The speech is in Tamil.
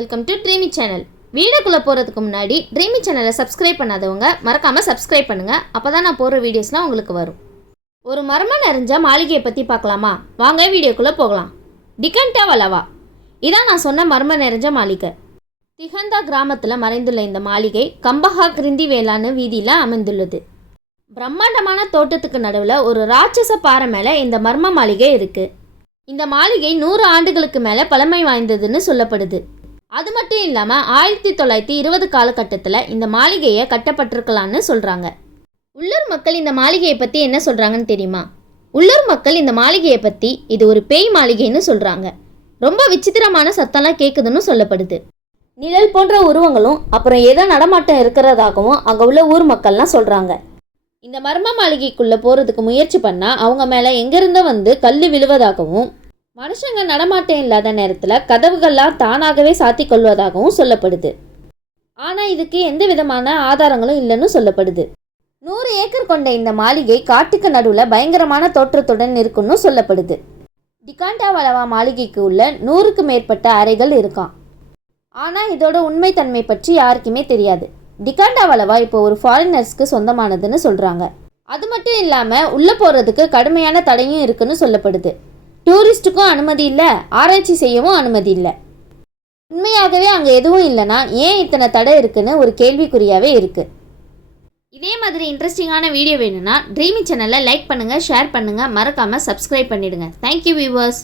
Welcome to Dreame channel. வீடியோக்குள்ளே போகிறதுக்கு முன்னாடி ட்ரீமி சேனலை சப்ஸ்கிரைப் பண்ணாதவங்க மறக்காமல் சப்ஸ்கிரைப் பண்ணுங்கள். அப்போ தான் நான் போகிற வீடியோஸ்லாம் உங்களுக்கு வரும். ஒரு மர்மம் நிறைஞ்ச மாளிகையை பற்றி பார்க்கலாமா? வாங்க வீடியோக்குள்ளே போகலாம். டிகண்டா வலவா இதான் நான் சொன்ன மர்மம் நிறைஞ்ச மாளிகை. திகந்தா கிராமத்தில் மறைந்துள்ள இந்த மாளிகை கம்பஹா கிரிந்தி வேளாண் வீதியில் அமைந்துள்ளது. பிரம்மாண்டமான தோட்டத்துக்கு நடுவில் ஒரு ராட்சச பாறை மேலே இந்த மர்ம மாளிகை இருக்குது. இந்த மாளிகை 100 ஆண்டுகளுக்கு மேலே பழமை வாய்ந்ததுன்னு சொல்லப்படுது. அது மட்டும் இல்லாமல் 1920 காலகட்டத்தில் இந்த மாளிகையை கட்டப்பட்டிருக்கலான்னு சொல்கிறாங்க. உள்ளூர் மக்கள் இந்த மாளிகையை பற்றி என்ன சொல்கிறாங்கன்னு தெரியுமா? உள்ளூர் மக்கள் இந்த மாளிகையை பற்றி இது ஒரு பேய் மாளிகைன்னு சொல்கிறாங்க. ரொம்ப விசித்திரமான சத்தம்லாம் கேட்குதுன்னு சொல்லப்படுது. நிழல் போன்ற உருவங்களும் அப்புறம் ஏதோ நடமாட்டம் இருக்கிறதாகவும் அங்கே உள்ள ஊர் மக்கள்லாம் சொல்கிறாங்க. இந்த மர்ம மாளிகைக்குள்ளே போகிறதுக்கு முயற்சி பண்ணால் அவங்க மேலே எங்கேருந்தோ வந்து கல் விழுவதாகவும், மனுஷங்க நடமாட்டம் இல்லாத நேரத்தில் கதவுகள்லாம் தானாகவே சாத்தி கொள்வதாகவும் சொல்லப்படுது. ஆனால் இதுக்கு எந்த விதமான ஆதாரங்களும் இல்லைன்னு சொல்லப்படுது. 100 ஏக்கர் கொண்ட இந்த மாளிகை காட்டுக்கு நடுவில் பயங்கரமான தோற்றத்துடன் இருக்குன்னு சொல்லப்படுது. டிகண்டா வலவா மாளிகைக்கு உள்ள 100க்கு மேற்பட்ட அறைகள் இருக்கான். ஆனால் இதோட உண்மைத்தன்மை பற்றி யாருக்குமே தெரியாது. டிகண்டா வலவா இப்போ ஒரு ஃபாரினர்ஸ்க்கு சொந்தமானதுன்னு சொல்கிறாங்க. அது மட்டும் இல்லாமல் உள்ளே போகிறதுக்கு கடுமையான தடையும் இருக்குன்னு சொல்லப்படுது. டூரிஸ்ட்டுக்கும் அனுமதி இல்லை, ஆராய்ச்சி செய்யவும் அனுமதி இல்லை. உண்மையாகவே அங்கே எதுவும் இல்லைன்னா ஏன் இத்தனை தடை இருக்குன்னு ஒரு கேள்விக்குறியாகவே இருக்குது. இதே மாதிரி இன்ட்ரெஸ்டிங்கான வீடியோ வேணும்னா ட்ரீமி சேனலை லைக் பண்ணுங்கள், ஷேர் பண்ணுங்கள், மறக்காமல் சப்ஸ்கிரைப் பண்ணிவிடுங்க. Thank you viewers.